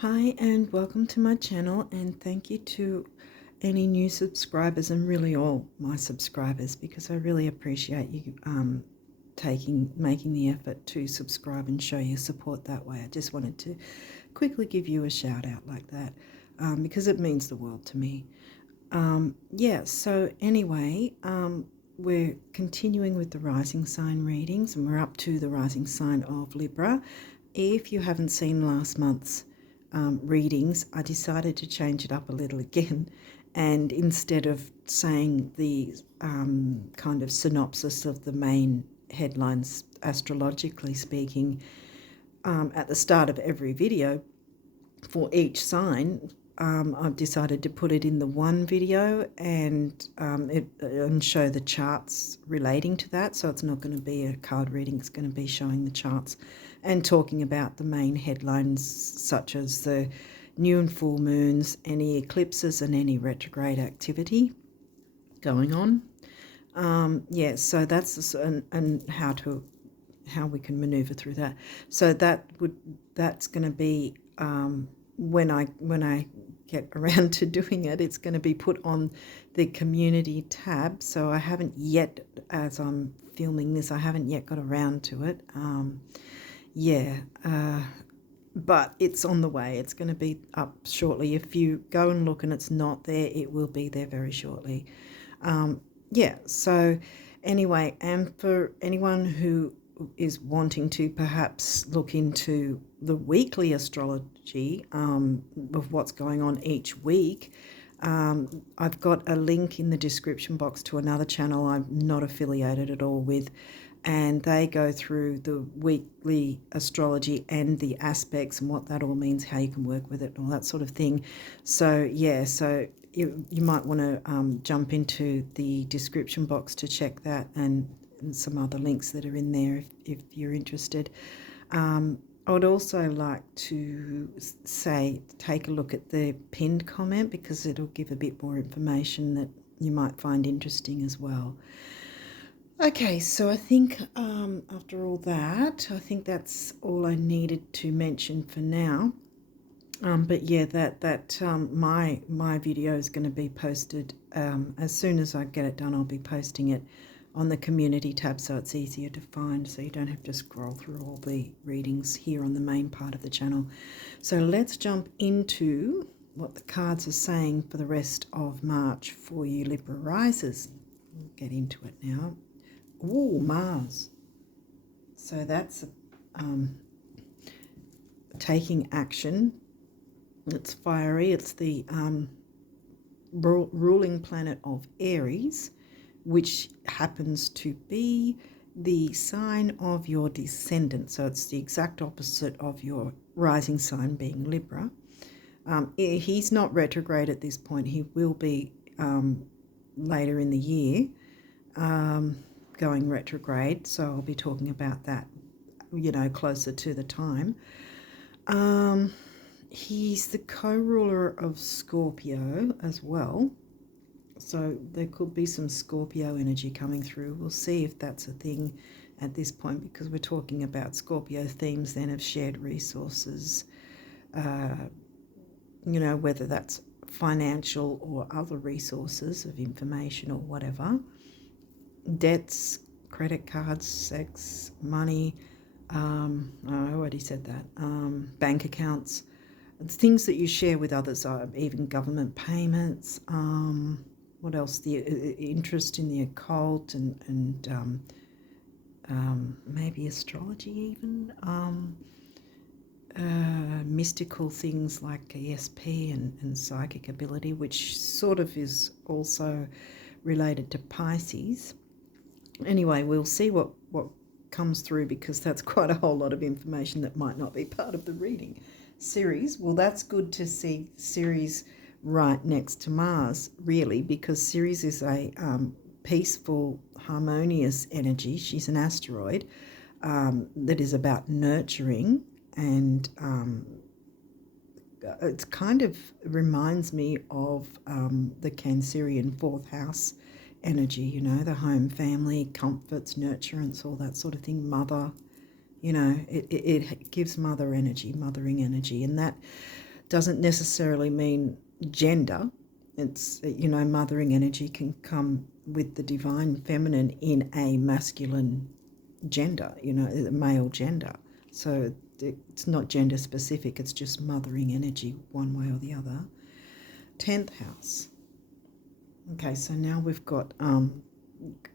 Hi and welcome to my channel, and thank you to any new subscribers and really all my subscribers, because I really appreciate you making the effort to subscribe and show your support that way. I just wanted to quickly give you a shout out like that because it means the world to me. So anyway, we're continuing with the rising sign readings, and we're up to the rising sign of Libra. If you haven't seen last month's readings, I decided to change it up a little again, and instead of saying the kind of synopsis of the main headlines, astrologically speaking, at the start of every video for each sign, I've decided to put it in the one video and show the charts relating to that. So it's not going to be a card reading, it's going to be showing the charts and talking about the main headlines, such as the new and full moons, any eclipses, and any retrograde activity going on. So that's and how we can maneuver through that. So that's going to be when I get around to doing it, it's going to be put on the community tab. So I haven't yet, as I'm filming this, I haven't yet got around to it. But it's on the way. It's going to be up shortly. If you go and look and it's not there, it will be there very shortly. So anyway, and for anyone who is wanting to perhaps look into the weekly astrology of what's going on each week, I've got a link in the description box to another channel I'm not affiliated at all with, and they go through the weekly astrology and the aspects and what that all means, how you can work with it and all that sort of thing. So you might want to jump into the description box to check that, and some other links that are in there if you're interested. I would also like to take a look at the pinned comment, because it'll give a bit more information that you might find interesting as well. Okay, so I think after all that, I think that's all I needed to mention for now. But yeah, my video is going to be posted as soon as I get it done. I'll be posting it on the community tab, so it's easier to find, so you don't have to scroll through all the readings here on the main part of the channel. So let's jump into what the cards are saying for the rest of March for you Libra risers. We'll get into it now. Ooh, Mars. So that's taking action. It's fiery. It's the ruling planet of Aries, which happens to be the sign of your descendant. So it's the exact opposite of your rising sign being Libra. He's not retrograde at this point. He will be later in the year going retrograde. So I'll be talking about that, closer to the time. He's the co-ruler of Scorpio as well. So there could be some Scorpio energy coming through. We'll see if that's a thing at this point, because we're talking about Scorpio themes then of shared resources, whether that's financial or other resources of information or whatever. Debts, credit cards, sex, money, I already said that, bank accounts, things that you share with others, even government payments, what else? The interest in the occult and maybe astrology even. Mystical things like ESP and psychic ability, which sort of is also related to Pisces. Anyway, we'll see what comes through, because that's quite a whole lot of information that might not be part of the reading series. Well, that's good to see Ceres right next to Mars, really, because Ceres is a peaceful, harmonious energy. She's an asteroid that is about nurturing, and it kind of reminds me of the Cancerian fourth house energy, the home, family, comforts, nurturance, all that sort of thing, mother, it gives mothering energy, and that doesn't necessarily mean gender. It's, mothering energy can come with the divine feminine in a masculine gender, male gender. So it's not gender specific, it's just mothering energy one way or the other. 10th house. Okay, so now we've got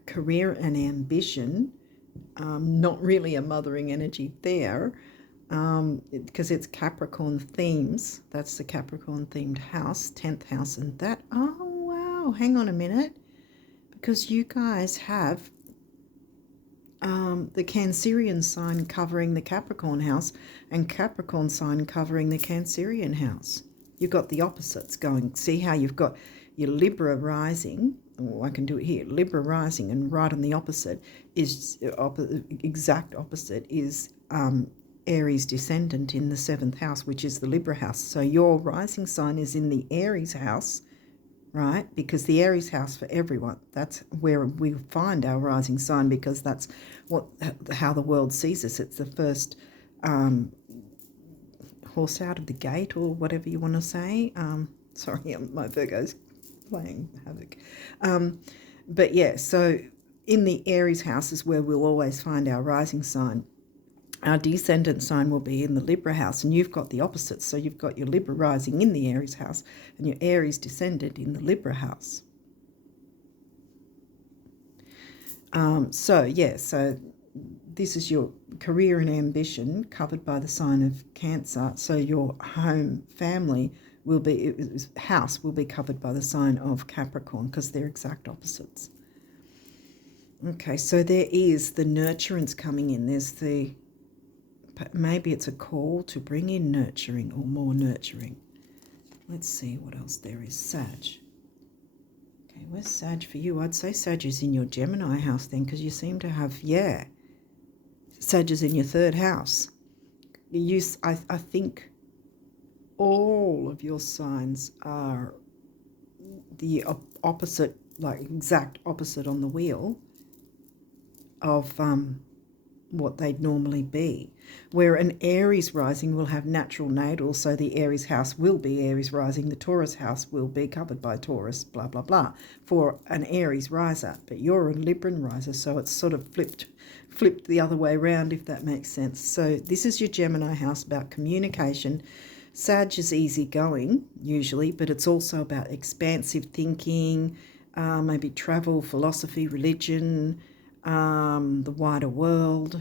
career and ambition. Not really a mothering energy there, because it's Capricorn themes. That's the Capricorn themed house, 10th house, and that. Oh, wow, hang on a minute. Because you guys have the Cancerian sign covering the Capricorn house and Capricorn sign covering the Cancerian house. You've got the opposites going. See how you've got your Libra rising. Oh, I can do it here. Libra rising, and right on the opposite is exact opposite is Aries descendant in the 7th house, which is the Libra house. So your rising sign is in the Aries house, right? Because the Aries house for everyone, that's where we find our rising sign, because that's how the world sees us. It's the first horse out of the gate, or whatever you want to say. Sorry, my Virgo's playing havoc. But yeah, so in the Aries house is where we'll always find our rising sign. Our descendant sign will be in the Libra house, and you've got the opposite. So you've got your Libra rising in the Aries house and your Aries descendant in the Libra house. So this is your career and ambition covered by the sign of Cancer. So your home family house will be covered by the sign of Capricorn, because they're exact opposites. Okay, so there is the nurturance coming in. There's maybe it's a call to bring in nurturing or more nurturing. Let's see what else there is. Sag. Okay, where's Sag for you? I'd say Sag is in your Gemini house then, because you seem to have, Sag is in your 3rd house. I think all of your signs are the opposite, like exact opposite on the wheel of what they'd normally be. Where an Aries rising will have natural natal, so the Aries house will be Aries rising, the Taurus house will be covered by Taurus, blah, blah, blah, for an Aries riser. But you're a Libran riser, so it's sort of flipped the other way around, if that makes sense. So this is your Gemini house, about communication. Sag is easygoing, usually, but it's also about expansive thinking, maybe travel, philosophy, religion, the wider world.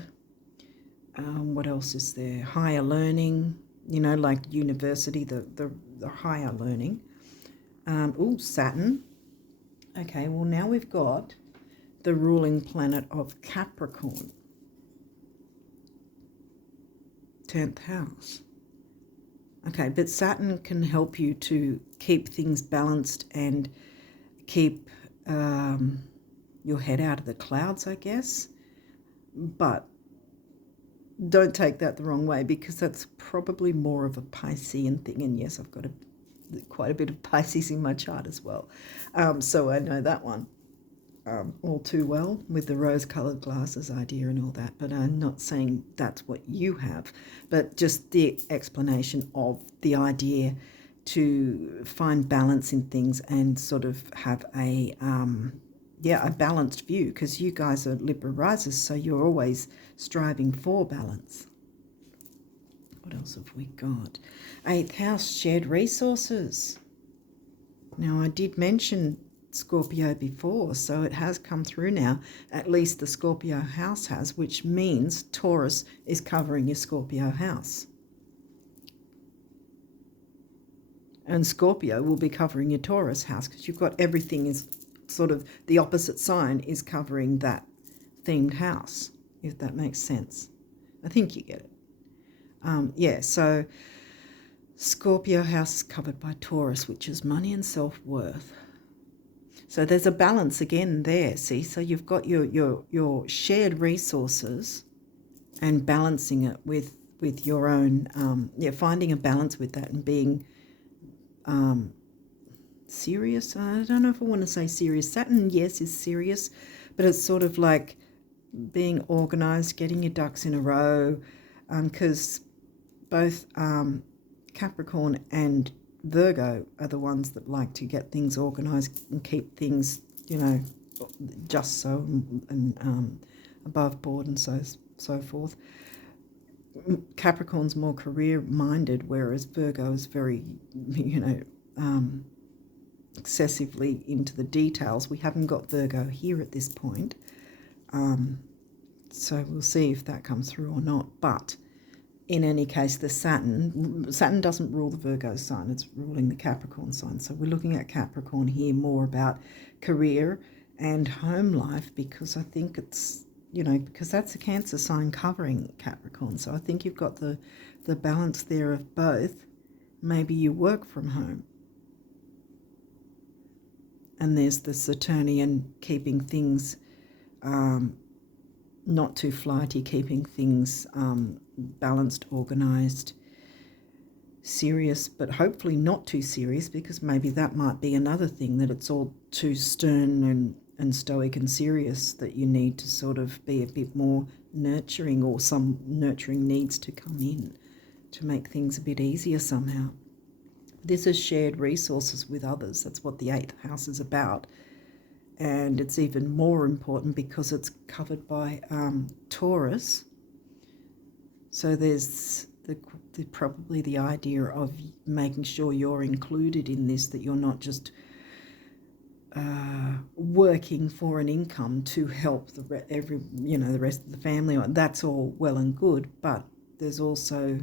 What else is there? Higher learning, like university, the higher learning. Saturn. Okay, well, now we've got the ruling planet of Capricorn. 10th house. Okay, but Saturn can help you to keep things balanced and keep your head out of the clouds, I guess. But don't take that the wrong way, because that's probably more of a Piscean thing. And yes, I've got quite a bit of Pisces in my chart as well. So I know that one all too well, with the rose-coloured glasses idea and all that. But I'm not saying that's what you have, but just the explanation of the idea to find balance in things and sort of have a balanced view, because you guys are Libra risers, so you're always striving for balance. What else have we got? 8th house, shared resources. Now, I did mention Scorpio before, so it has come through now. At least the Scorpio house has, which means Taurus is covering your Scorpio house. And Scorpio will be covering your Taurus house, because you've got everything is sort of the opposite sign is covering that themed house, if that makes sense. I think you get it. So Scorpio house is covered by Taurus, which is money and self-worth. So there's a balance again there, see? So you've got your shared resources and balancing it with your own, finding a balance with that and being serious. I don't know if I want to say serious. Saturn, yes, is serious, but it's sort of like being organised, getting your ducks in a row, because both Capricorn and Virgo are the ones that like to get things organised and keep things, just so and above board and so forth. Capricorn's more career-minded, whereas Virgo is very, excessively into the details. We haven't got Virgo here at this point, so we'll see if that comes through or not. But in any case, the Saturn doesn't rule the Virgo sign, it's ruling the Capricorn sign. So we're looking at Capricorn here more about career and home life, because I think it's, because that's a Cancer sign covering Capricorn. So I think you've got the balance there of both. Maybe you work from home. And there's the Saturnian keeping things not too flighty, keeping things balanced, organised, serious, but hopefully not too serious, because maybe that might be another thing, that it's all too stern and stoic and serious, that you need to sort of be a bit more nurturing, or some nurturing needs to come in to make things a bit easier somehow. This is shared resources with others. That's what the 8th house is about. And it's even more important because it's covered by Taurus. So there's probably the idea of making sure you're included in this, that you're not just working for an income to help the rest of the family. That's all well and good, but there's also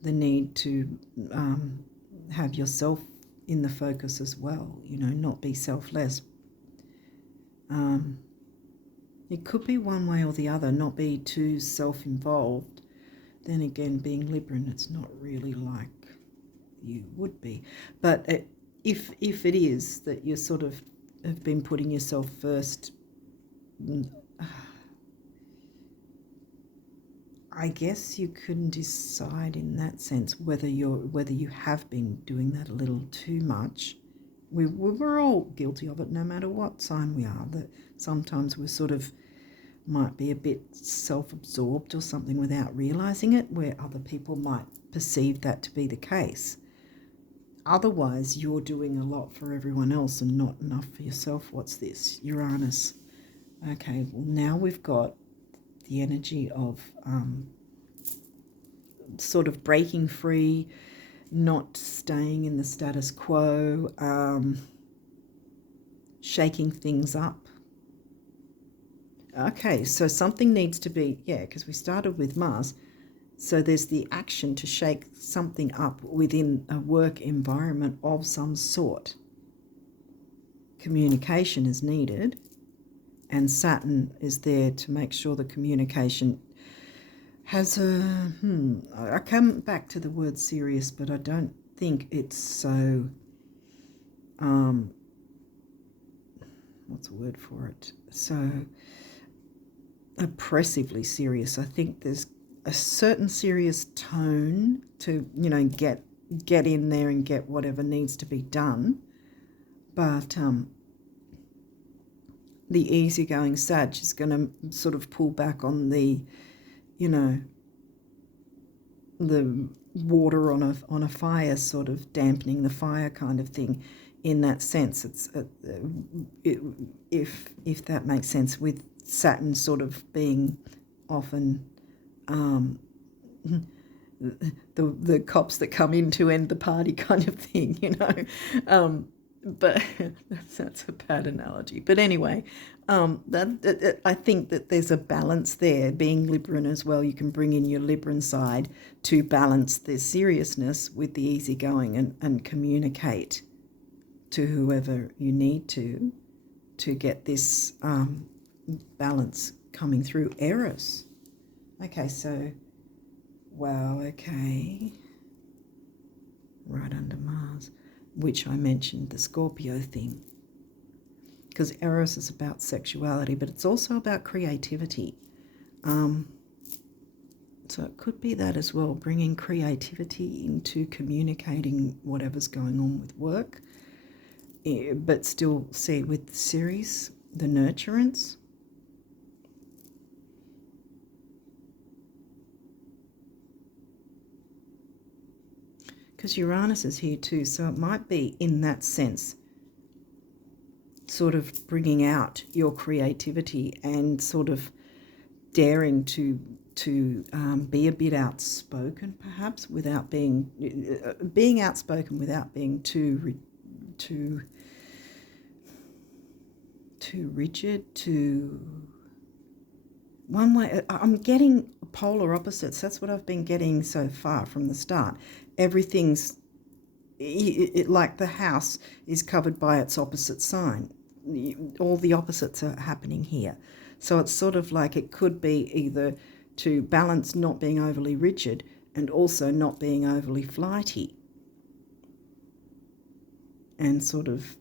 the need to have yourself in the focus as well, not be selfless. It could be one way or the other, not be too self-involved. Then again, being Libran, it's not really like you would be. But if it is that you sort of have been putting yourself first, I guess you couldn't decide in that sense whether you have been doing that a little too much. We're all guilty of it, no matter what sign we are, that sometimes we sort of might be a bit self-absorbed or something without realising it, where other people might perceive that to be the case. Otherwise, you're doing a lot for everyone else and not enough for yourself. What's this? Uranus. Okay, well, now we've got the energy of sort of breaking free, not staying in the status quo, shaking things up. Okay, so something needs to be, because we started with Mars, so there's the action to shake something up within a work environment of some sort. Communication is needed, and Saturn is there to make sure the communication has I come back to the word serious, but I don't think it's so, what's the word for it? So oppressively serious. I think there's a certain serious tone to, get in there and get whatever needs to be done. But the easygoing Sag is going to sort of pull back on the, the water on a fire, sort of dampening the fire kind of thing. In that sense, it's if that makes sense, with Saturn sort of being often the cops that come in to end the party kind of thing, but that's a bad analogy. But anyway, I think that there's a balance there. Being Libran as well, you can bring in your Libran side to balance the seriousness with the easygoing and communicate to whoever you need to get this balance coming through. Eros. Okay, so, wow, okay. Right under Mars, which I mentioned, the Scorpio thing. Because Eros is about sexuality, but it's also about creativity. So it could be that as well, bringing creativity into communicating whatever's going on with work, but still see with the series, the nurturance. because Uranus is here too, so it might be in that sense sort of bringing out your creativity and sort of daring to be a bit outspoken, perhaps, without being outspoken without being too rigid, too one way. I'm getting polar opposites. That's what I've been getting so far from the start. Everything's like the house is covered by its opposite sign. All the opposites are happening here. So it's sort of like it could be either to balance not being overly rigid and also not being overly flighty and sort of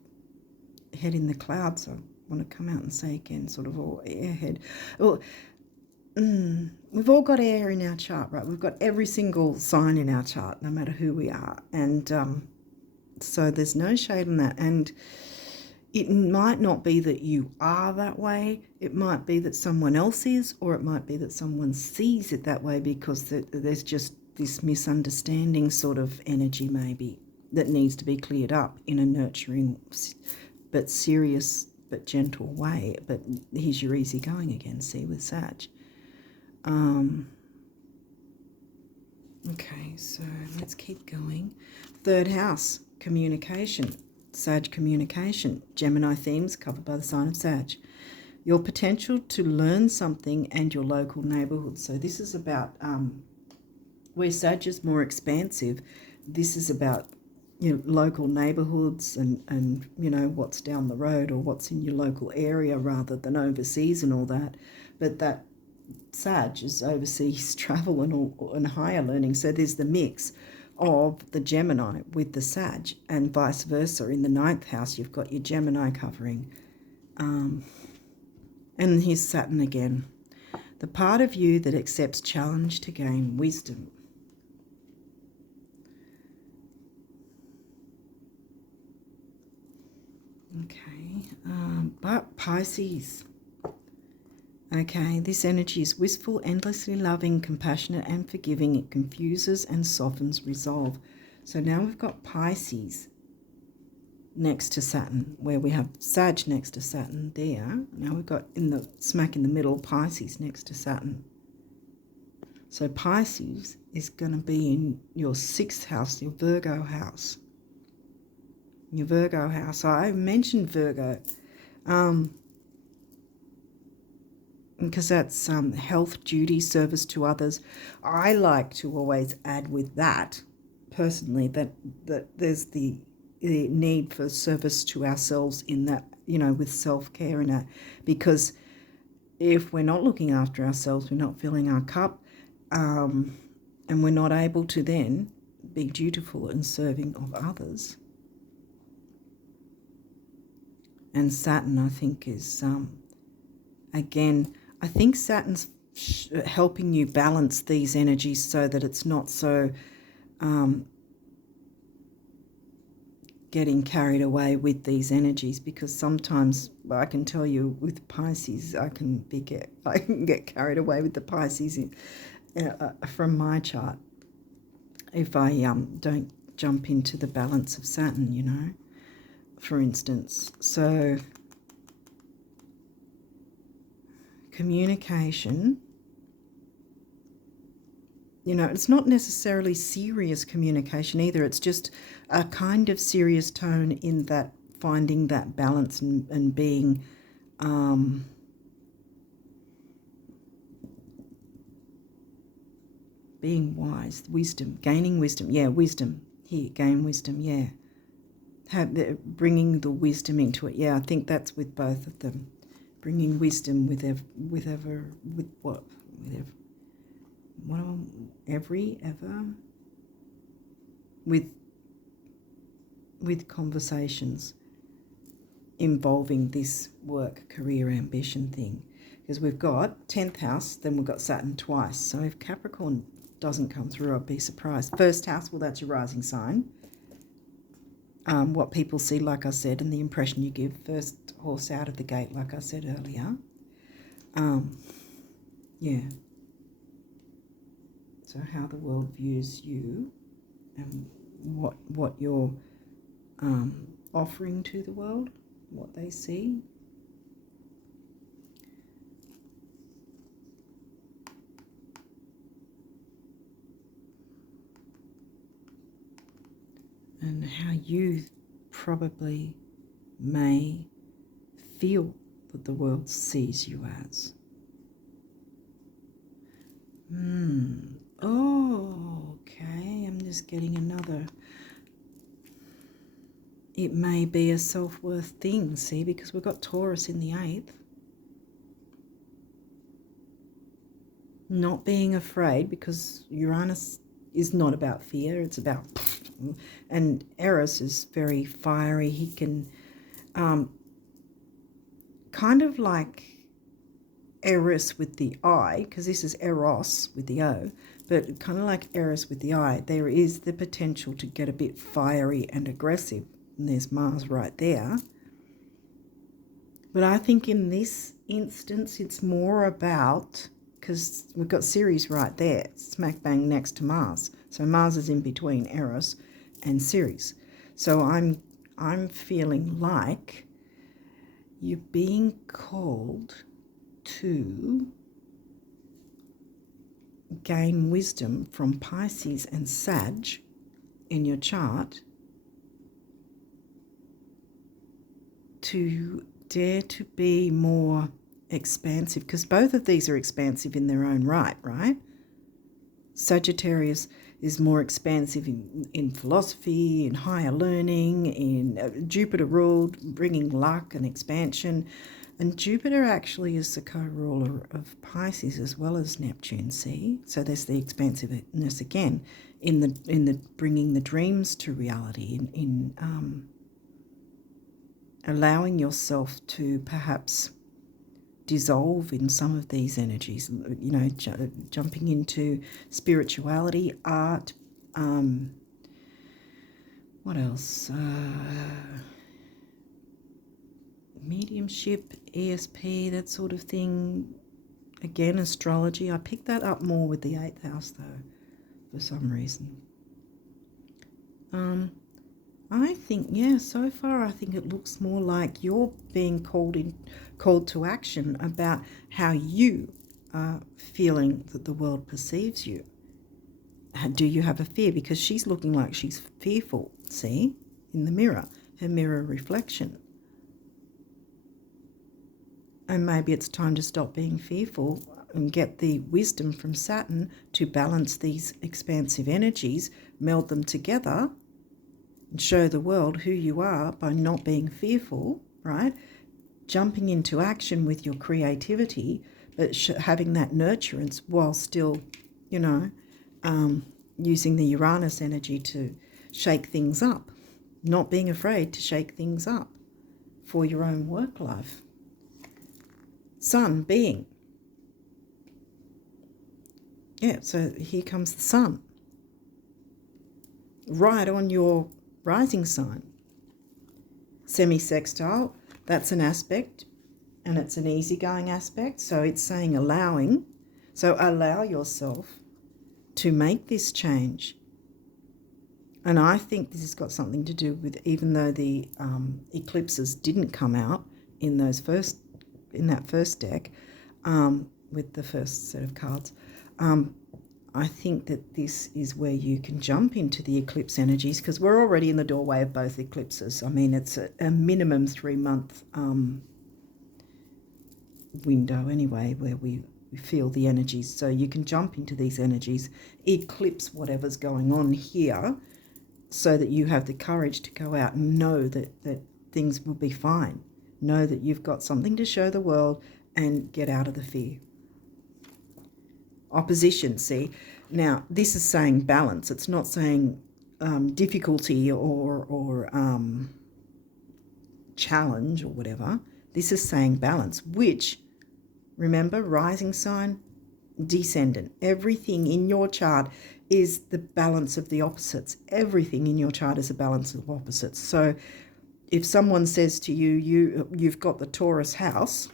head in the clouds. I want to come out and say again, sort of all airhead. Well, we've all got air in our chart, right? We've got every single sign in our chart, no matter who we are. And so there's no shade in that. And it might not be that you are that way. It might be that someone else is, or it might be that someone sees it that way because there's just this misunderstanding sort of energy maybe that needs to be cleared up in a nurturing but serious but gentle way. But here's your easy going again, see, with Sag. Okay, so let's keep going. Third house, communication. Sag communication. Gemini themes covered by the sign of Sag. Your potential to learn something and your local neighbourhood. So this is about where Sag is more expansive. This is about local neighbourhoods and what's down the road or what's in your local area rather than overseas and all that. But that Sag is overseas travel and higher learning. So there's the mix of the Gemini with the Sag, and vice versa. In the 9th house, you've got your Gemini covering. And here's Saturn again. The part of you that accepts challenge to gain wisdom. Okay, but Pisces. Okay, this energy is wistful, endlessly loving, compassionate and forgiving. It confuses and softens resolve. So now we've got Pisces next to Saturn, where we have Sag next to Saturn there. Now we've got smack in the middle Pisces next to Saturn. So Pisces is going to be in your 6th house, your Virgo house. Your Virgo house. I mentioned Virgo. Because that's health, duty, service to others. I like to always add with that, personally, that there's the need for service to ourselves in that, with self-care in that. Because if we're not looking after ourselves, we're not filling our cup, and we're not able to then be dutiful and serving of others. And Saturn, I think, is, again, I think Saturn's helping you balance these energies so that it's not so getting carried away with these energies, because sometimes I can tell you with Pisces, I can get carried away with the Pisces from my chart if I don't jump into the balance of Saturn, for instance. So communication, it's not necessarily serious communication either. It's just a kind of serious tone in that finding that balance and being wise, wisdom, gaining wisdom. Yeah, wisdom. Here, gain wisdom, yeah. Bringing the wisdom into it. Yeah, I think that's with both of them. Bringing wisdom with conversations involving this work, career, ambition thing. Because we've got 10th house, then we've got Saturn twice. So if Capricorn doesn't come through, I'd be surprised. First house, well, that's your rising sign. What people see, like I said, and the impression you give. First horse out of the gate, like I said earlier. Yeah. So how the world views you and what you're offering to the world, what they see. And how you probably may feel that the world sees you as. Oh, okay. I'm just getting another. It may be a self-worth thing, see, because we've got Taurus in the 8th. Not being afraid, because Uranus is not about fear, it's about... And Eros is very fiery. He can kind of like Eros with the I, because this is Eros with the O, but kind of like Eros with the I, there is the potential to get a bit fiery and aggressive. And there's Mars right there. But I think in this instance, it's more about, because we've got Ceres right there, smack bang next to Mars. So Mars is in between Eros and Ceres. So I'm feeling like you're being called to gain wisdom from Pisces and Sag in your chart, to dare to be more expansive, because both of these are expansive in their own right, right? Sagittarius is more expansive in philosophy, in higher learning, in Jupiter ruled, bringing luck and expansion. And Jupiter actually is the co-ruler of Pisces as well as Neptune, see? So there's the expansiveness again in the bringing the dreams to reality, in allowing yourself to perhaps dissolve in some of these energies, you know, jumping into spirituality, art, what else? Mediumship, ESP, that sort of thing. Again, astrology. I picked that up more with the 8th house though, for some reason. I think, yeah, so far I think it looks more like you're being called to action about how you are feeling that the world perceives you. Do you have a fear? Because she's looking like she's fearful, see, in the mirror, her mirror reflection. And maybe it's time to stop being fearful and get the wisdom from Saturn to balance these expansive energies, meld them together, and show the world who you are by not being fearful, right? Jumping into action with your creativity, but having that nurturance while still, you know, using the Uranus energy to shake things up, not being afraid to shake things up for your own work life. Sun being. Yeah, so here comes the sun. Right on your rising sign. Semi-sextile, that's an aspect, and it's an easygoing aspect, so it's saying allowing. So allow yourself to make this change. And I think this has got something to do with, even though the eclipses didn't come out in that first deck, with the first set of cards, I think that this is where you can jump into the eclipse energies, because we're already in the doorway of both eclipses. I mean, it's a minimum 3-month window anyway, where we feel the energies. So you can jump into these energies, eclipse whatever's going on here, so that you have the courage to go out and know that things will be fine. Know that you've got something to show the world and get out of the fear. Opposition, see? Now, this is saying balance. It's not saying difficulty or challenge or whatever. This is saying balance, which, remember, rising sign, descendant. Everything in your chart is the balance of the opposites. Everything in your chart is a balance of opposites. So if someone says to you, you've got the Taurus house,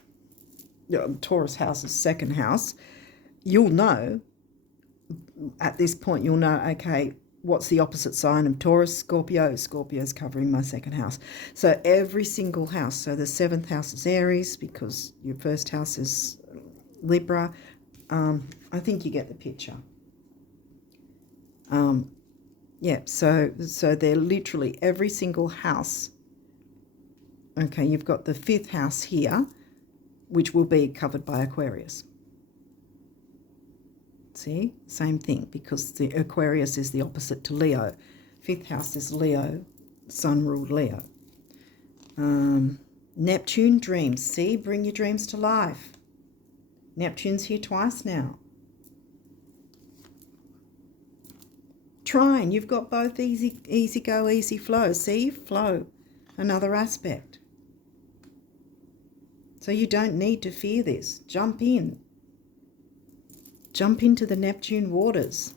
Taurus house is second house, you'll know, at this point, you'll know, okay, what's the opposite sign of Taurus? Scorpio. Scorpio's covering my second house. So every single house. So the 7th house is Aries because your first house is Libra. I think you get the picture. Yeah, so they're literally every single house. Okay, you've got the 5th house here, which will be covered by Aquarius. See, same thing, because the Aquarius is the opposite to Leo. 5th house is Leo, Sun ruled Leo. Neptune dreams. See, bring your dreams to life. Neptune's here twice now. Trine, you've got both easy go, easy flow. See, flow, another aspect. So you don't need to fear this. Jump in. Jump into the Neptune waters.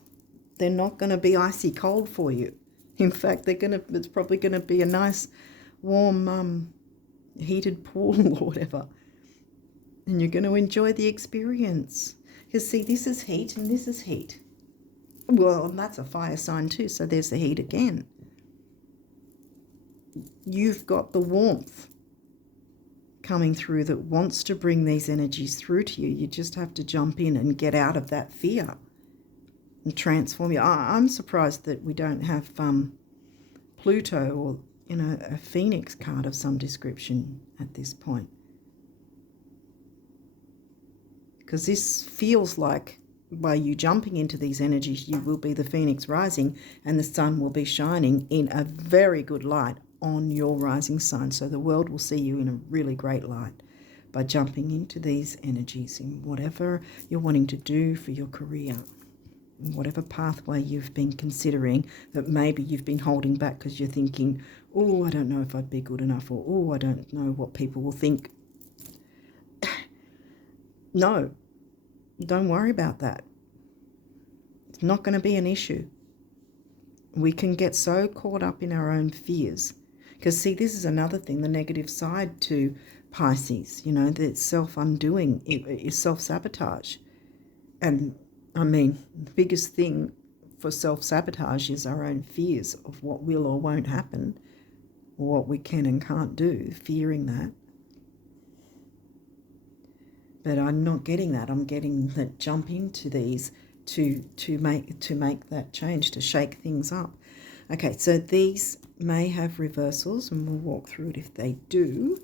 They're not going to be icy cold for you. In fact, it's probably going to be a nice, warm, heated pool or whatever. And you're going to enjoy the experience. Because see, this is heat and this is heat. Well, and that's a fire sign too, so there's the heat again. You've got the warmth coming through that wants to bring these energies through to you. You just have to jump in and get out of that fear and transform you. I'm surprised that we don't have Pluto or, a Phoenix card of some description at this point. Because this feels like by you jumping into these energies, you will be the Phoenix rising and the sun will be shining in a very good light on your rising sign. So the world will see you in a really great light by jumping into these energies in whatever you're wanting to do for your career, whatever pathway you've been considering that maybe you've been holding back because you're thinking, oh, I don't know if I'd be good enough, or oh, I don't know what people will think. No, don't worry about that. It's not going to be an issue. We can get so caught up in our own fears. Because, see, this is another thing, the negative side to Pisces, the self-undoing, is self-sabotage. And, I mean, the biggest thing for self-sabotage is our own fears of what will or won't happen, or what we can and can't do, fearing that. But I'm not getting that. I'm getting that jump into these to make that change, to shake things up. Okay, so these may have reversals, and we'll walk through it if they do.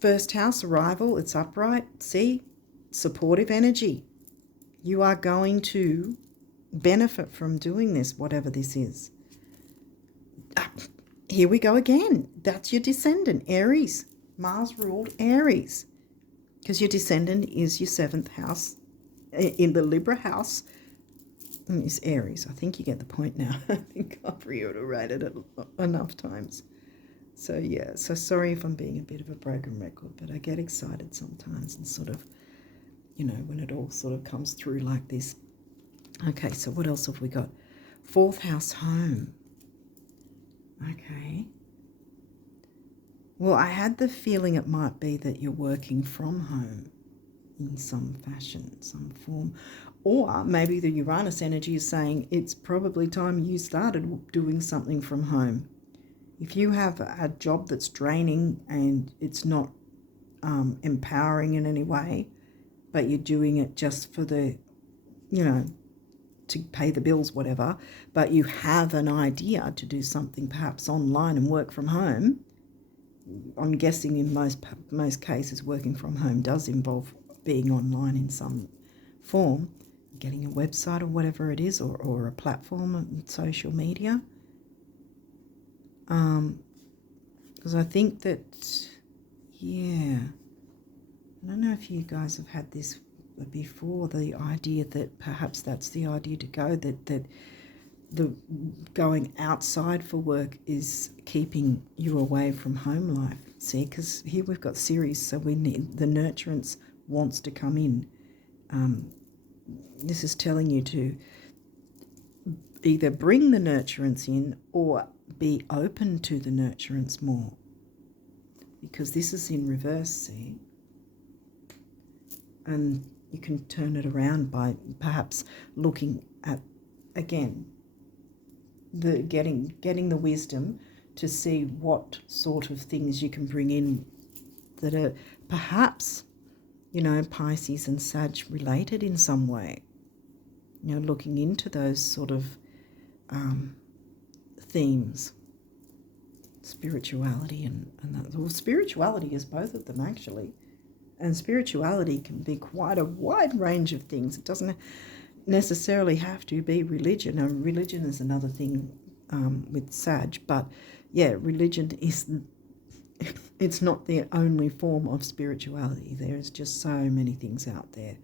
First house, arrival, it's upright. See, supportive energy. You are going to benefit from doing this, whatever this is. Here we go again. That's your descendant, Aries. Mars ruled Aries. Because your descendant is your 7th house in the Libra house. Is Aries. I think you get the point now. I think I've reiterated it enough times. So, yeah. So, sorry if I'm being a bit of a broken record, but I get excited sometimes and sort of, when it all sort of comes through like this. Okay, so what else have we got? 4th house, home. Okay. Well, I had the feeling it might be that you're working from home in some fashion, some form. Or maybe the Uranus energy is saying it's probably time you started doing something from home. If you have a job that's draining and it's not empowering in any way, but you're doing it just for the, to pay the bills, whatever, but you have an idea to do something perhaps online and work from home, I'm guessing in most cases working from home does involve being online in some form, getting a website or whatever it is, or a platform on social media. Because I think that, I don't know if you guys have had this before, the idea that perhaps that's the idea to go, that the going outside for work is keeping you away from home life. See, because here we've got Ceres, so we need the nurturance wants to come in. This is telling you to either bring the nurturance in or be open to the nurturance more, because this is in reverse, see? And you can turn it around by perhaps looking at, again, the getting the wisdom to see what sort of things you can bring in that are perhaps, Pisces and Sag related in some way. Looking into those sort of themes, spirituality and that. Well, spirituality is both of them, actually. And spirituality can be quite a wide range of things. It doesn't necessarily have to be religion. And religion is another thing with Sag. But yeah, religion it's not the only form of spirituality. There's just so many things out there.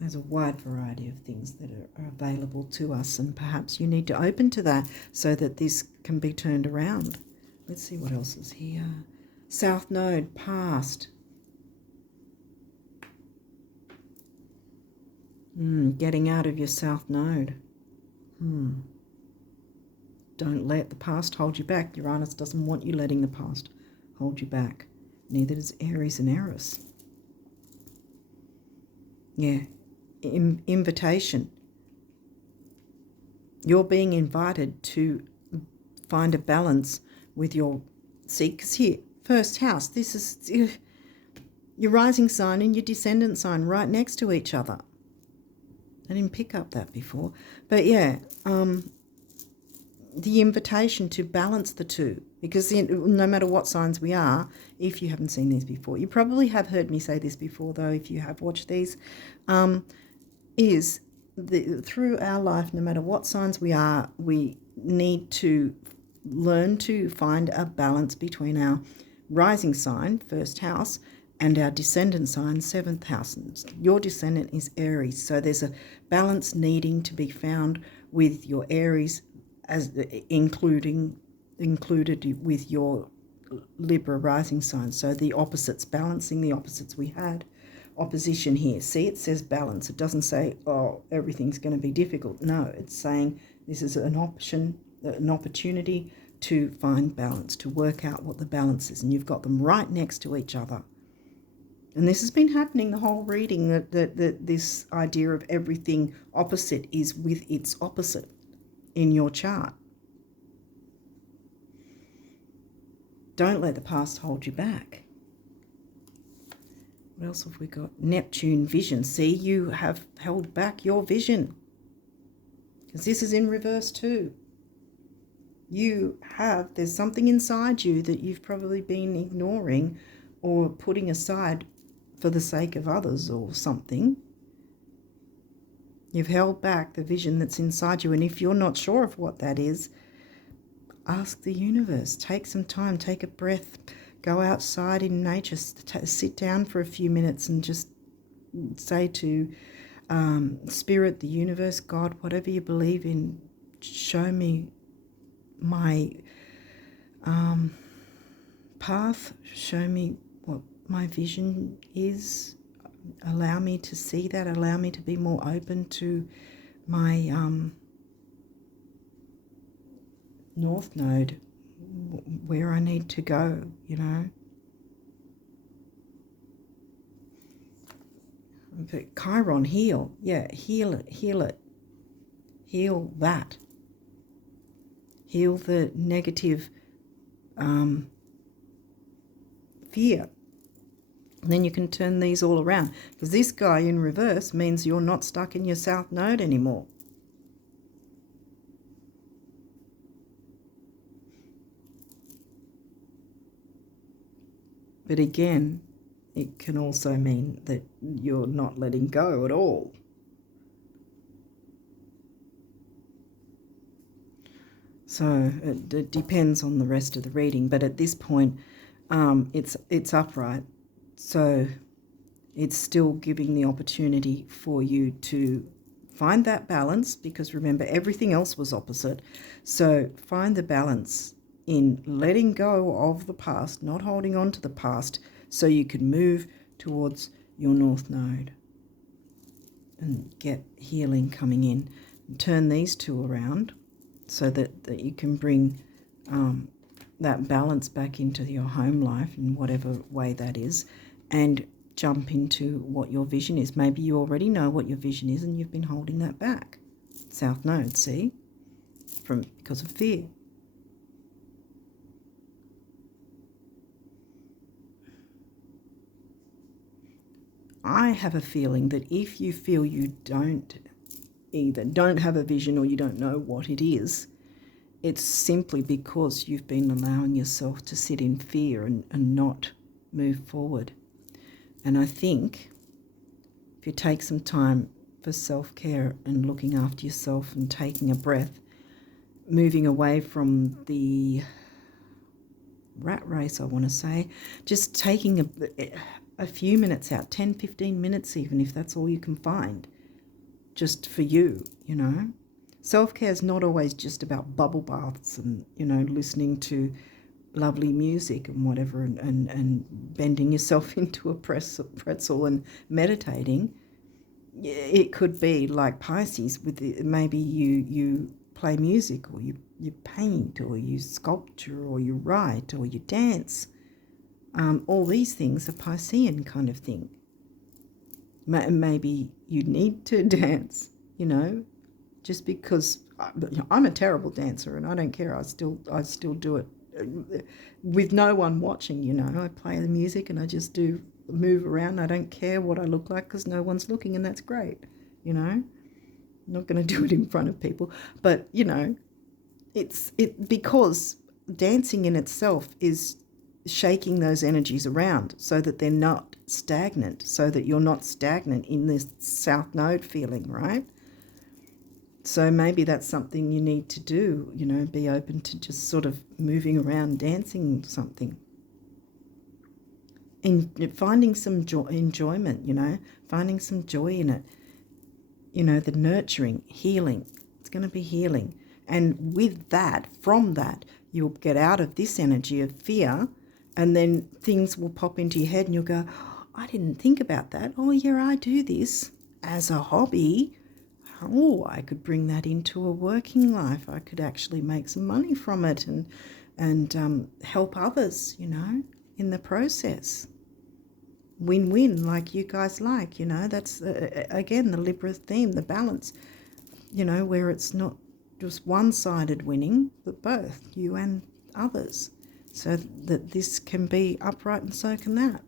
There's a wide variety of things that are available to us, and perhaps you need to open to that so that this can be turned around. Let's see what else is here. South Node, past. Getting out of your South Node. Don't let the past hold you back. Uranus doesn't want you letting the past hold you back. Neither does Aries and Eris. Yeah. Invitation. You're being invited to find a balance with your... See, because here, first house, this is your rising sign and your descendant sign right next to each other. I didn't pick up that before. But yeah, the invitation to balance the two, because no matter what signs we are, if you haven't seen these before, you probably have heard me say this before though, if you have watched these, through our life, no matter what signs we are, we need to learn to find a balance between our rising sign, first house, and our descendant sign, seventh house. Your descendant is Aries, so there's a balance needing to be found with your Aries, as included with your Libra rising sign. So the opposites, balancing the opposites. We had opposition here. See, it says balance. It doesn't say, oh, everything's going to be difficult. No, it's saying this is an opportunity to find balance, to work out what the balance is. And you've got them right next to each other. And this has been happening the whole reading, that this idea of everything opposite is with its opposite in your chart. Don't let the past hold you back. What else have we got? Neptune vision. See, you have held back your vision, because this is in reverse too. There's something inside you that you've probably been ignoring or putting aside for the sake of others or something. You've held back the vision that's inside you, and if you're not sure of what that is, ask the universe. Take some time, take a breath, go outside in nature, sit down for a few minutes and just say to Spirit, the universe, God, whatever you believe in, show me my path, show me what my vision is, allow me to see that, allow me to be more open to my North Node, where I need to go, But Chiron, heal. Yeah, heal it. Heal that. Heal the negative fear. And then you can turn these all around. Because this guy in reverse means you're not stuck in your South Node anymore. But again, it can also mean that you're not letting go at all. So it depends on the rest of the reading. But at this point, it's upright. So it's still giving the opportunity for you to find that balance, because remember, everything else was opposite. So find the balance in letting go of the past, not holding on to the past, so you can move towards your North Node and get healing coming in. And turn these two around so that you can bring that balance back into your home life in whatever way that is, and jump into what your vision is. Maybe you already know what your vision is and you've been holding that back. South Node, see? because of fear. I have a feeling that if you feel you don't have a vision or you don't know what it is, it's simply because you've been allowing yourself to sit in fear and not move forward. And I think if you take some time for self-care and looking after yourself and taking a breath, moving away from the rat race, I want to say, just taking a few minutes out, 10, 15 minutes even, if that's all you can find, just for you, you know. Self-care is not always just about bubble baths and, you know, listening to lovely music and whatever and bending yourself into a pretzel and meditating. It could be like Pisces, with maybe you play music, or you paint, or you sculpture, or you write, or you dance. All these things are Piscean kind of thing. Maybe you need to dance, you know, just because I'm a terrible dancer and I don't care. I still do it with no one watching, you know. I play the music and I just do move around. I don't care what I look like because no one's looking, and that's great, you know. I'm not going to do it in front of people, but you know, it's because dancing in itself is shaking those energies around so that they're not stagnant, so that you're not stagnant in this south node feeling, right? So maybe that's something you need to do, you know, be open to just sort of moving around, dancing something. And finding some enjoyment, you know, finding some joy in it. You know, the nurturing, healing. It's going to be healing. And with that, from that, you'll get out of this energy of fear, and then things will pop into your head and you'll go, oh, I didn't think about that. Oh, yeah, I do this as a hobby. Oh, I could bring that into a working life. I could actually make some money from it and help others, you know, in the process. Win-win, like you guys like, you know. That's, again, the Libra theme, the balance, you know, where it's not just one-sided winning, but both, you and others, so that this can be upright and so can that.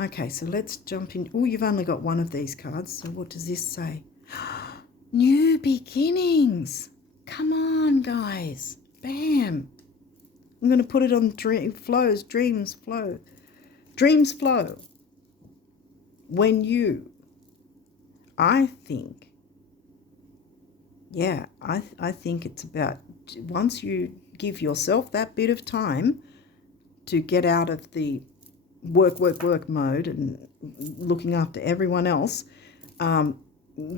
Okay, so let's jump in. Oh, you've only got one of these cards, so what does this say? New beginnings. Come on, guys. Bam. I'm going to put it on dreams flow. Dreams flow. When you, I think, yeah, I think it's about, once you give yourself that bit of time to get out of the work mode and looking after everyone else,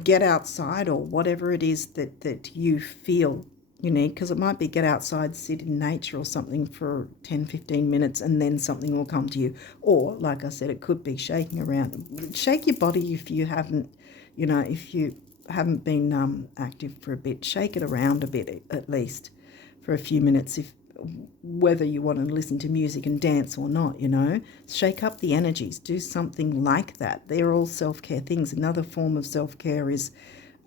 get outside, or whatever it is that you feel you need, because it might be get outside, sit in nature or something for 10, 15 minutes, and then something will come to you. Or, like I said, it could be shaking around. Shake your body if you haven't, you know, if you haven't been active for a bit. Shake it around a bit, at least, for a few minutes, if whether you want to listen to music and dance or not, you know. Shake up the energies. Do something like that. They're all self-care things. Another form of self-care is,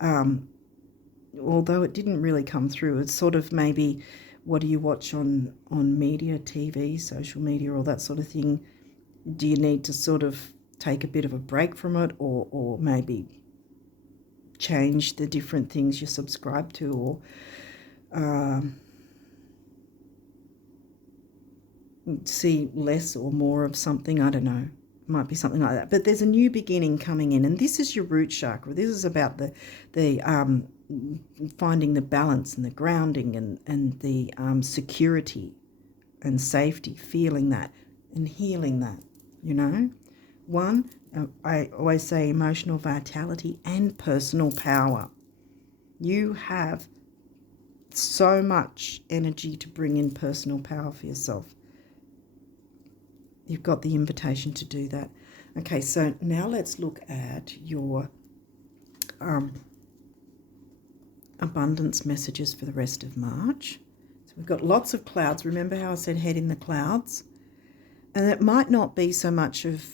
although it didn't really come through, it's sort of maybe, what do you watch on media, TV, social media, all that sort of thing? Do you need to sort of take a bit of a break from it, or maybe change the different things you subscribe to, or see less or more of something? I don't know. It might be something like that. But there's a new beginning coming in, and this is your root chakra. This is about the finding the balance and the grounding and the security and safety, feeling that and healing that, you know. One, I always say emotional vitality and personal power. You have so much energy to bring in personal power for yourself. You've got the invitation to do that. Okay, so now let's look at your abundance messages for the rest of March. So we've got lots of clouds. Remember how I said head in the clouds? And it might not be so much of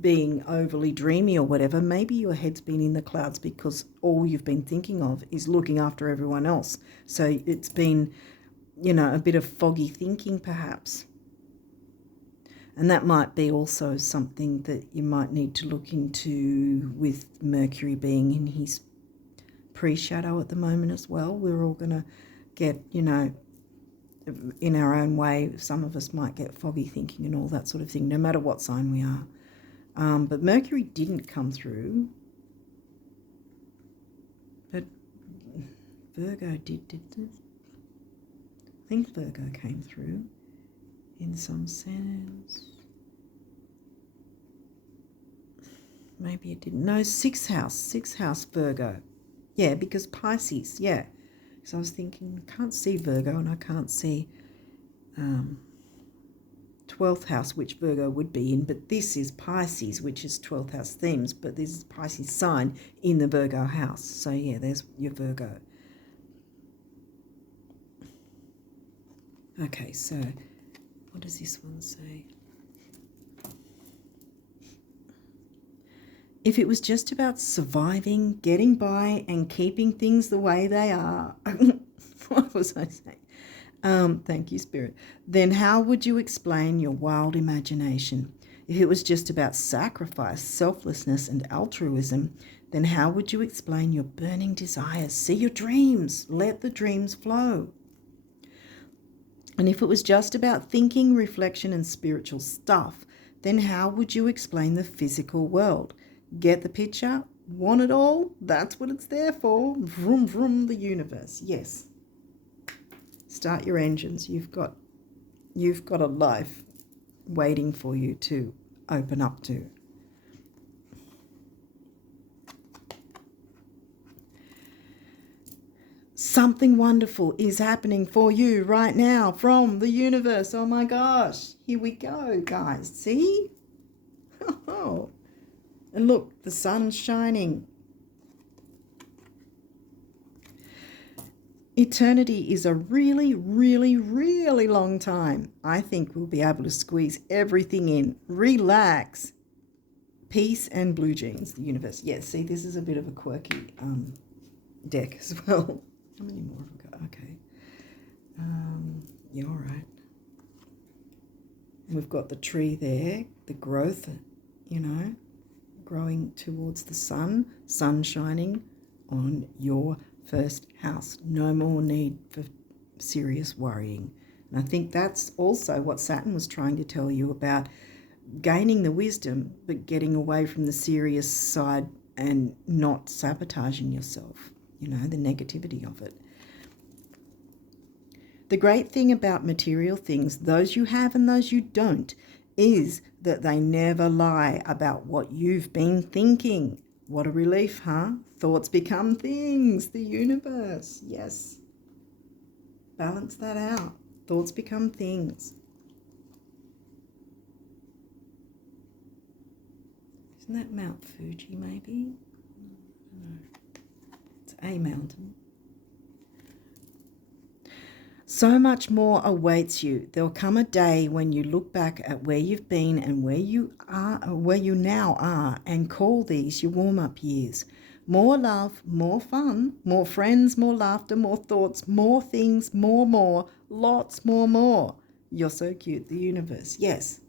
being overly dreamy or whatever. Maybe your head's been in the clouds because all you've been thinking of is looking after everyone else. So it's been, a bit of foggy thinking perhaps. And that might be also something that you might need to look into with Mercury being in his pre-shadow at the moment as well. We're all going to get, in our own way, some of us might get foggy thinking and all that sort of thing, no matter what sign we are. But Mercury didn't come through. But Virgo did it? I think Virgo came through in some sense. Maybe it didn't. No, sixth house Virgo. Yeah, because Pisces, yeah. So I was thinking, I can't see Virgo and I can't see 12th house, which Virgo would be in, but this is Pisces, which is 12th house themes, but this is Pisces sign in the Virgo house. So yeah, there's your Virgo. Okay, so what does this one say? If it was just about surviving, getting by, and keeping things the way they are, what was I saying? Thank you, Spirit. Then how would you explain your wild imagination? If it was just about sacrifice, selflessness, and altruism, then how would you explain your burning desires? See your dreams. Let the dreams flow. And if it was just about thinking, reflection, and spiritual stuff, then how would you explain the physical world? Get the picture? Want it all? That's what it's there for. Vroom, vroom, the universe. Yes. Start your engines. You've got a life waiting for you to open up to. Something wonderful is happening for you right now from the universe. Oh my gosh. Here we go, guys. See? Oh. And look, the sun's shining. Eternity is a really, really, really long time. I think we'll be able to squeeze everything in. Relax. Peace and blue jeans, the universe. Yes, see, this is a bit of a quirky deck as well. How many more have we got? Okay. Yeah, all right. And we've got the tree there, the growth, growing towards the sun shining on your first house. No more need for serious worrying. And I think that's also what Saturn was trying to tell you about gaining the wisdom, but getting away from the serious side and not sabotaging yourself, the negativity of it. The great thing about material things, those you have and those you don't, is that they never lie about what you've been thinking. What a relief, huh? Thoughts become things, the universe. Yes. Balance that out. Thoughts become things. Isn't that Mount Fuji, maybe? No. It's a mountain. So much more awaits you. There'll come a day when you look back at where you've been and where you now are, and call these your warm-up years. More love, more fun, more friends, more laughter, more thoughts, more things, more, lots more. You're so cute, the universe. Yes.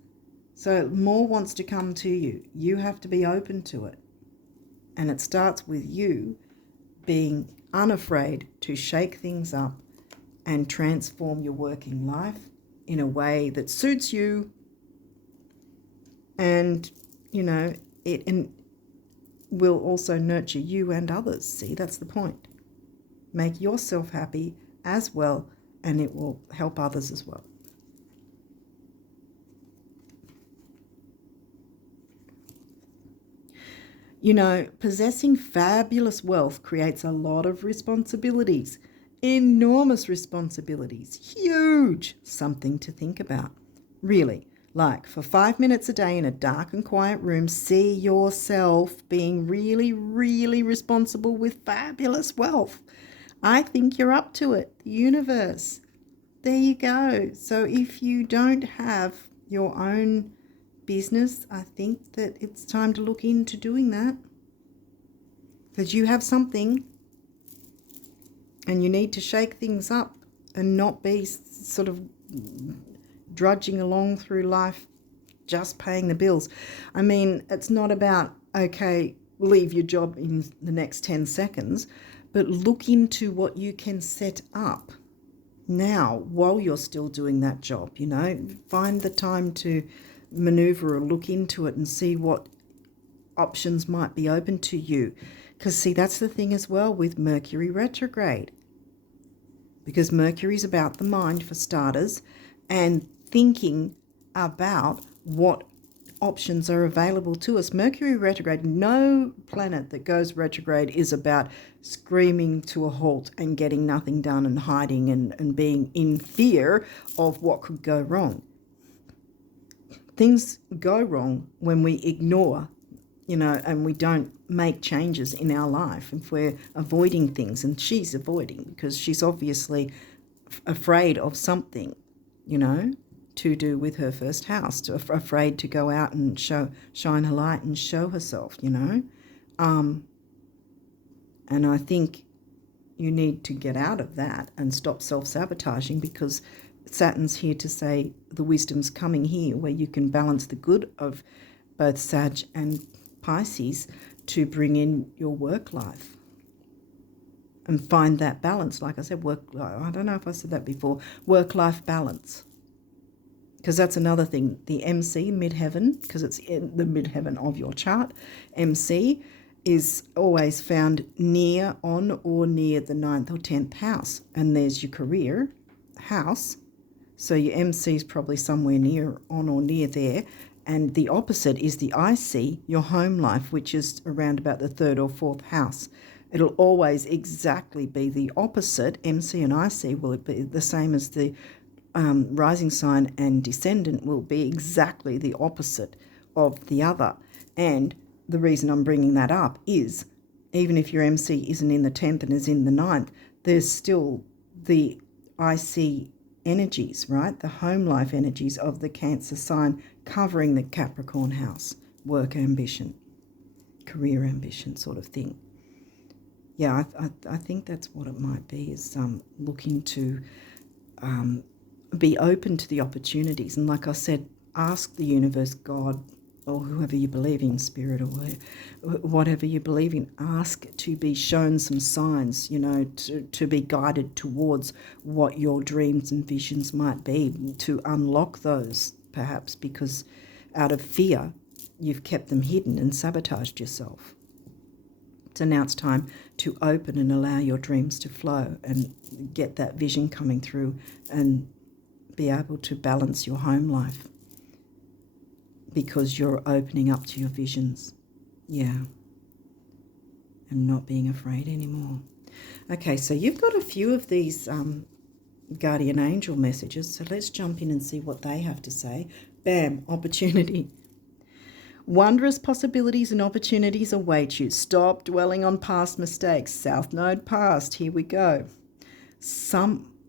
So more wants to come to you. You have to be open to it. And it starts with you being unafraid to shake things up and transform your working life in a way that suits you, and it will also nurture you and others. See, that's the point. Make yourself happy as well, and it will help others as well. Possessing fabulous wealth creates a lot of responsibilities. Enormous responsibilities, huge, something to think about. Really, like for 5 minutes a day in a dark and quiet room, see yourself being really, really responsible with fabulous wealth. I think you're up to it, the universe. There you go. So if you don't have your own business, I think that it's time to look into doing that. Because you have something and you need to shake things up and not be sort of drudging along through life just paying the bills. I mean, it's not about, okay, leave your job in the next 10 seconds, but look into what you can set up now while you're still doing that job, you know. Find the time to maneuver or look into it and see what options might be open to you. Because, see, that's the thing as well with Mercury retrograde. Because Mercury's about the mind for starters and thinking about what options are available to us. Mercury retrograde, no planet that goes retrograde is about screaming to a halt and getting nothing done and hiding and being in fear of what could go wrong. Things go wrong when we ignore, you know, and we don't make changes in our life. If we're avoiding things, and she's avoiding because she's obviously afraid of something, you know, to do with her first house, afraid to go out and shine her light and show herself, you know. And I think you need to get out of that and stop self-sabotaging, because Saturn's here to say the wisdom's coming here where you can balance the good of both Sag and Pisces to bring in your work life and find that balance. Like I said, I don't know if I said that before, work-life balance. Because that's another thing. The MC, midheaven, because it's in the midheaven of your chart, MC is always found near, on or near the 9th or 10th house. And there's your career house. So your MC is probably somewhere near, on or near there. And the opposite is the IC, your home life, which is around about the 3rd or 4th house. It'll always exactly be the opposite. MC and IC will be the same as the rising sign, and descendant will be exactly the opposite of the other. And the reason I'm bringing that up is, even if your MC isn't in the 10th and is in the 9th, there's still the IC energies, right? The home life energies of the Cancer sign covering the Capricorn house, work ambition, career ambition sort of thing. Yeah, I think that's what it might be, is looking to be open to the opportunities. And like I said, ask the universe, God, or whoever you believe in, spirit, or whatever you believe in, ask to be shown some signs, you know, to be guided towards what your dreams and visions might be, to unlock those, perhaps because out of fear you've kept them hidden and sabotaged yourself. So now it's time to open and allow your dreams to flow and get that vision coming through and be able to balance your home life, because you're opening up to your visions. Yeah. And not being afraid anymore. Okay, so you've got a few of these guardian angel messages, so let's jump in and see what they have to say. Bam, opportunity. Wondrous possibilities and opportunities await you. Stop dwelling on past mistakes. South Node past. Here we go. Someone,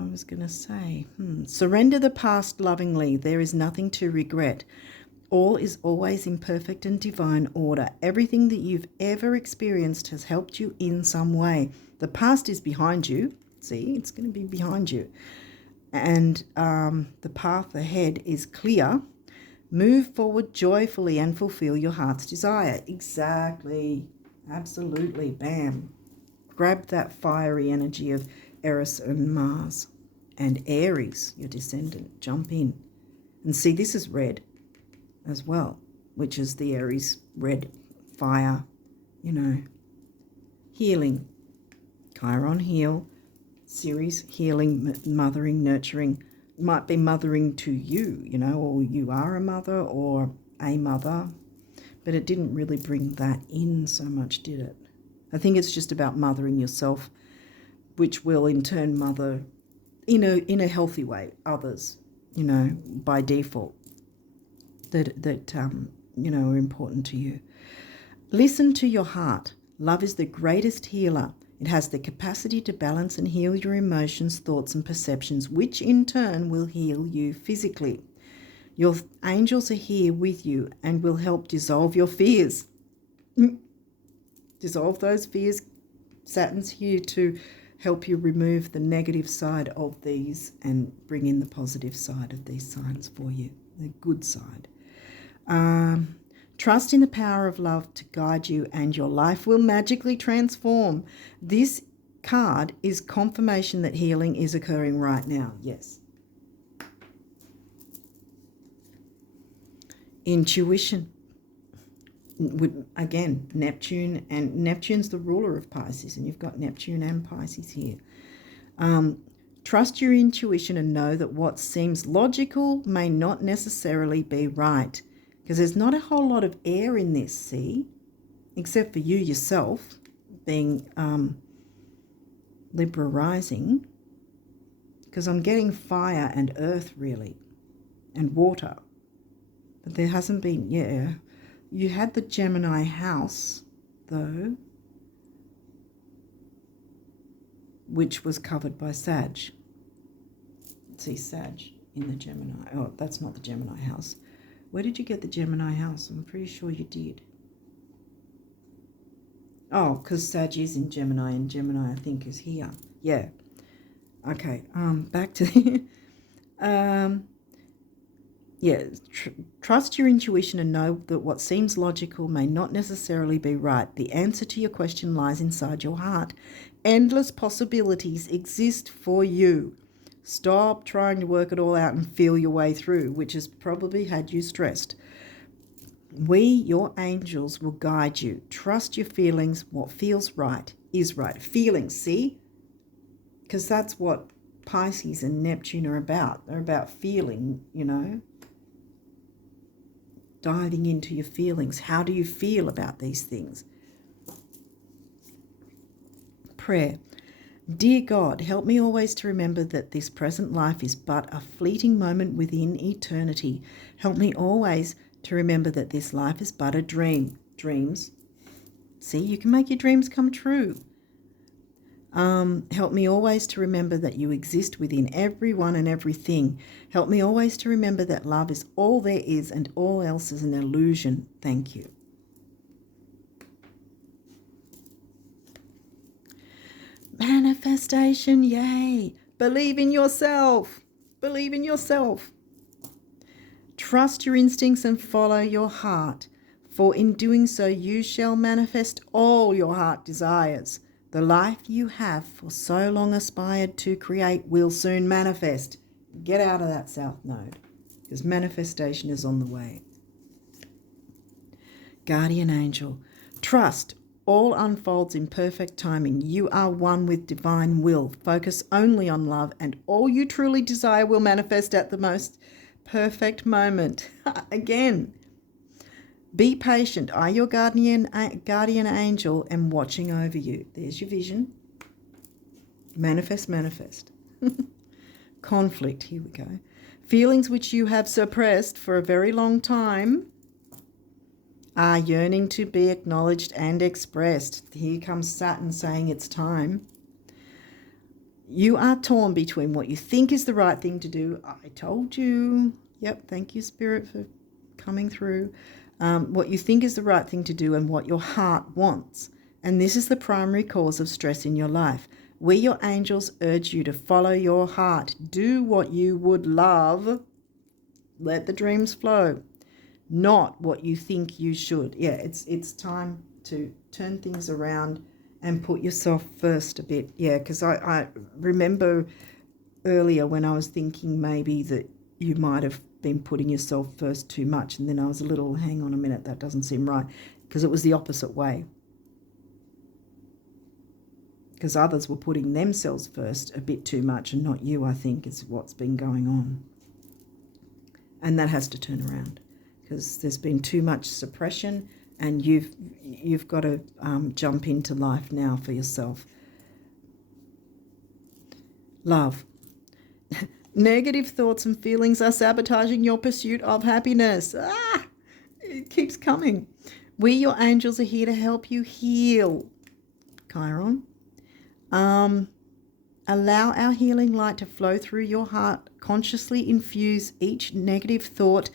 I was going to say. Surrender the past lovingly. There is nothing to regret. All is always in perfect and divine order. Everything that you've ever experienced has helped you in some way. The past is behind you. See, it's going to be behind you. And the path ahead is clear. Move forward joyfully and fulfill your heart's desire. Exactly. Absolutely. Bam. Grab that fiery energy of Eris and Mars and Aries, your descendant. Jump in. And see, this is red as well, which is the Aries red fire, you know. Healing. Chiron, heal. Ceres, healing, mothering, nurturing. Might be mothering to you, you know, or you are a mother or a mother. But it didn't really bring that in so much, did it? I think it's just about mothering yourself, which will in turn mother in a healthy way others, you know, by default, that you know, are important to you. Listen to your heart. Love is the greatest healer. It has the capacity to balance and heal your emotions, thoughts, and perceptions, which in turn will heal you physically. Your angels are here with you and will help dissolve your fears. Dissolve those fears. Saturn's here to help you remove the negative side of these and bring in the positive side of these signs for you, the good side. Trust in the power of love to guide you and your life will magically transform. This card is confirmation that healing is occurring right now. Yes. Intuition. Again, Neptune, and Neptune's the ruler of Pisces, and you've got Neptune and Pisces here. Trust your intuition and know that what seems logical may not necessarily be right, because there's not a whole lot of air in this, see, except for you yourself being Libra rising, because I'm getting fire and earth really, and water, but there hasn't been, yeah. You had the Gemini house, though, which was covered by Sag. See Sag in the Gemini. Oh, that's not the Gemini house. Where did you get the Gemini house? I'm pretty sure you did. Oh, because Sag is in Gemini, and Gemini, I think, is here. Yeah. Okay, back to the... Yeah, trust your intuition and know that what seems logical may not necessarily be right. The answer to your question lies inside your heart. Endless possibilities exist for you. Stop trying to work it all out and feel your way through, which has probably had you stressed. We, your angels, will guide you. Trust your feelings. What feels right is right. Feelings, see? Because that's what Pisces and Neptune are about. They're about feeling, you know. Diving into your feelings. How do you feel about these things? Prayer. Dear God, help me always to remember that this present life is but a fleeting moment within eternity. Help me always to remember that this life is but a dream. Dreams. See, you can make your dreams come true. Help me always to remember that you exist within everyone and everything. Help me always to remember that love is all there is and all else is an illusion. Thank you. Manifestation, yay. Believe in yourself. Believe in yourself. Trust your instincts and follow your heart, for in doing so you shall manifest all your heart desires. The life you have for so long aspired to create will soon manifest. Get out of that south node, because manifestation is on the way. Guardian angel, trust all unfolds in perfect timing. You are one with divine will. Focus only on love, and all you truly desire will manifest at the most perfect moment. Again. Be patient. I, your guardian angel, am watching over you. There's your vision. Manifest, manifest. Conflict. Here we go. Feelings which you have suppressed for a very long time are yearning to be acknowledged and expressed. Here comes Saturn saying it's time. You are torn between what you think is the right thing to do. I told you. Yep, thank you, Spirit, for coming through. What you think is the right thing to do and what your heart wants. And this is the primary cause of stress in your life. We, your angels, urge you to follow your heart. Do what you would love. Let the dreams flow. Not what you think you should. Yeah, it's time to turn things around and put yourself first a bit. Yeah, because I remember earlier when I was thinking maybe that you might have been putting yourself first too much, and then I was a little, hang on a minute, that doesn't seem right, because it was the opposite way. Because others were putting themselves first a bit too much and not you, I think, is what's been going on. And that has to turn around, because there's been too much suppression, and you've got to jump into life now for yourself. Love. Negative thoughts and feelings are sabotaging your pursuit of happiness. It keeps coming. We, your angels, are here to help you heal. Chiron. Allow our healing light to flow through your heart. Consciously infuse each negative thought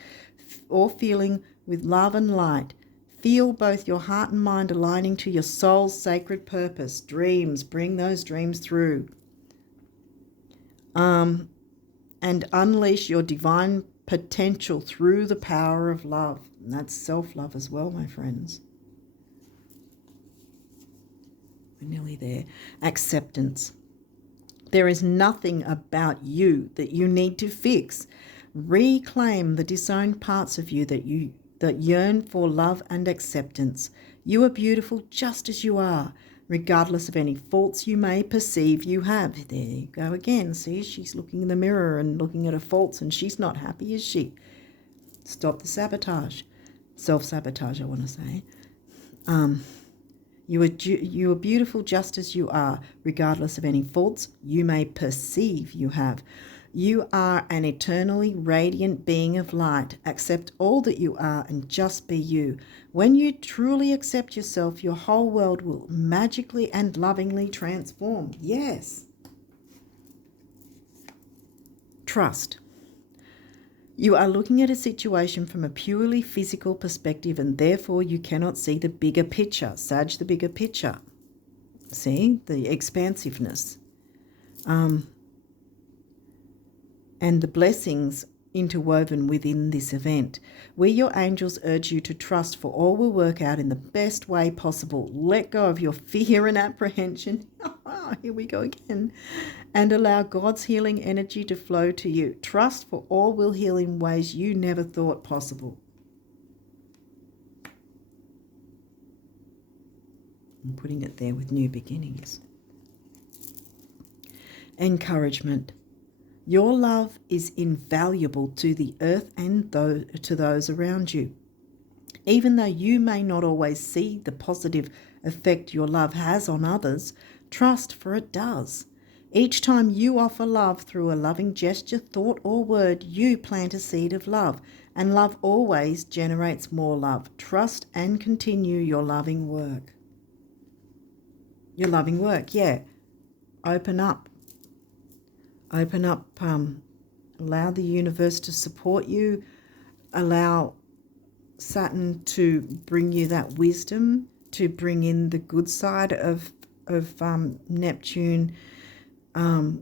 or feeling with love and light. Feel both your heart and mind aligning to your soul's sacred purpose. Dreams, bring those dreams through. And unleash your divine potential through the power of love. And that's self-love as well, my friends. We're nearly there. Acceptance. There is nothing about you that you need to fix. Reclaim the disowned parts of you that yearn for love and acceptance. You are beautiful just as you are, regardless of any faults you may perceive you have. There you go again. See, she's looking in the mirror and looking at her faults, and she's not happy, is she? Stop the sabotage. Self-sabotage, I want to say. You are beautiful just as you are, regardless of any faults you may perceive you have. You are an eternally radiant being of light. Accept all that you are and just be you. When you truly accept yourself, your whole world will magically and lovingly transform. Yes. Trust. You are looking at a situation from a purely physical perspective, and therefore you cannot see the bigger picture. Sag, the bigger picture. See? The expansiveness. And the blessings interwoven within this event. We, your angels, urge you to trust, for all will work out in the best way possible. Let go of your fear and apprehension. Here we go again. And allow God's healing energy to flow to you. Trust, for all will heal in ways you never thought possible. I'm putting it there with new beginnings. Encouragement. Your love is invaluable to the earth and to those around you. Even though you may not always see the positive effect your love has on others, trust, for it does. Each time you offer love through a loving gesture, thought, or word, you plant a seed of love, and love always generates more love. Trust and continue your loving work. Your loving work, yeah. Open up. Open up, allow the universe to support you, allow Saturn to bring you that wisdom, to bring in the good side of Neptune,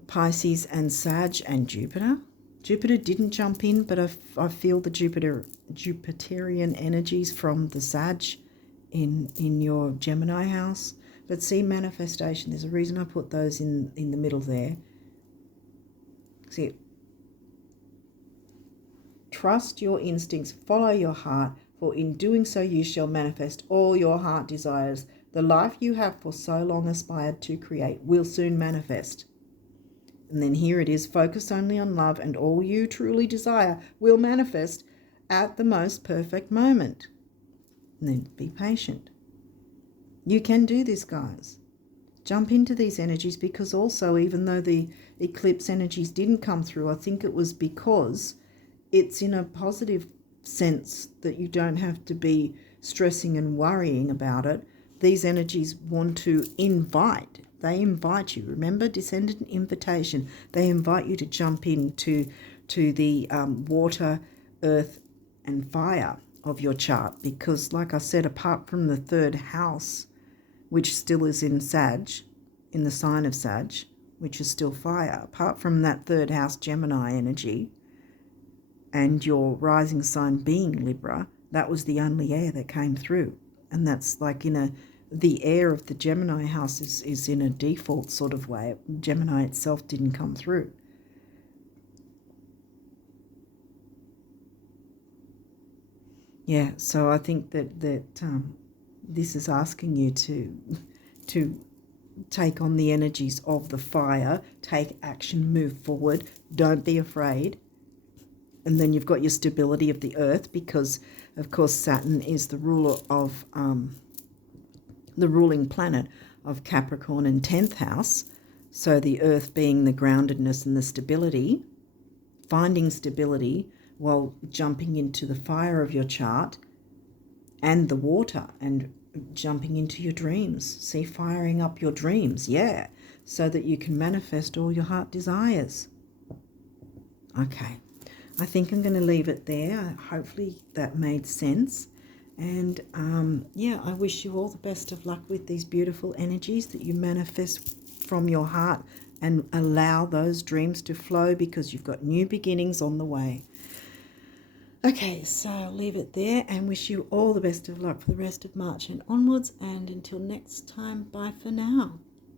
Pisces and Sag and Jupiter. Jupiter didn't jump in, but I feel the Jupiterian energies from the Sag in your Gemini house. But see, manifestation, there's a reason I put those in the middle there. See, trust your instincts, follow your heart, for in doing so you shall manifest all your heart desires. The life you have for so long aspired to create will soon manifest. And then here it is, focus only on love, and all you truly desire will manifest at the most perfect moment. And then be patient. You can do this, guys. Jump into these energies, because also, even though the eclipse energies didn't come through, I think it was because it's in a positive sense that you don't have to be stressing and worrying about it. These energies want to invite. They invite you. Remember, descendant invitation. They invite you to jump into the water, earth, and fire of your chart, because, like I said, apart from the third house, which still is in Sag, in the sign of Sag, which is still fire. Apart from that third house Gemini energy and your rising sign being Libra, that was the only air that came through. And that's like the air of the Gemini house is in a default sort of way. Gemini itself didn't come through. Yeah, so I think that this is asking you to take on the energies of the fire, take action, move forward, don't be afraid. And then you've got your stability of the earth, because, of course, Saturn is the ruler of the ruling planet of Capricorn and 10th house. So the earth being the groundedness and the stability, finding stability while jumping into the fire of your chart and the water and jumping into your dreams. See, firing up your dreams. Yeah, so that you can manifest all your heart desires. Okay, I think I'm going to leave it there. Hopefully that made sense. And yeah, I wish you all the best of luck with these beautiful energies, that you manifest from your heart and allow those dreams to flow, because you've got new beginnings on the way. Okay, so I'll leave it there and wish you all the best of luck for the rest of March and onwards. And until next time, bye for now.